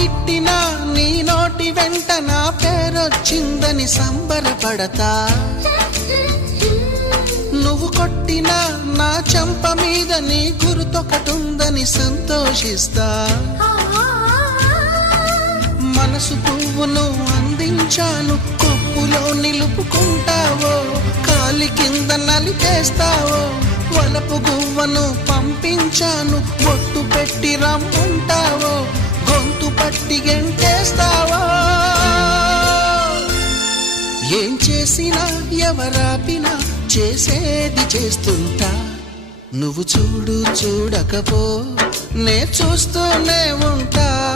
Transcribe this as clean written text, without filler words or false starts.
తిట్టినా నీ నోటి వెంట నా పేరొచ్చిందని సంబరపడతా. నువ్వు కొట్టినా నా చెంప మీద నీ గుర్తొకటుందని సంతోషిస్తా. మనసు పువ్వును అందించాను, కొప్పులో నిలుపుకుంటావో, కాలి కింద నలిపేస్తావో. వలపు గువ్వను పంపించాను, బొట్టు పెట్టి రమ్మంటావో, గొంతు పట్టి గెంటేస్తావో. ఏం చేసినా ఎవరాపినా చేసేది చేస్తుంటా. నువ్వు చూడు చూడకపో నే చూస్తూనే ఉంటా.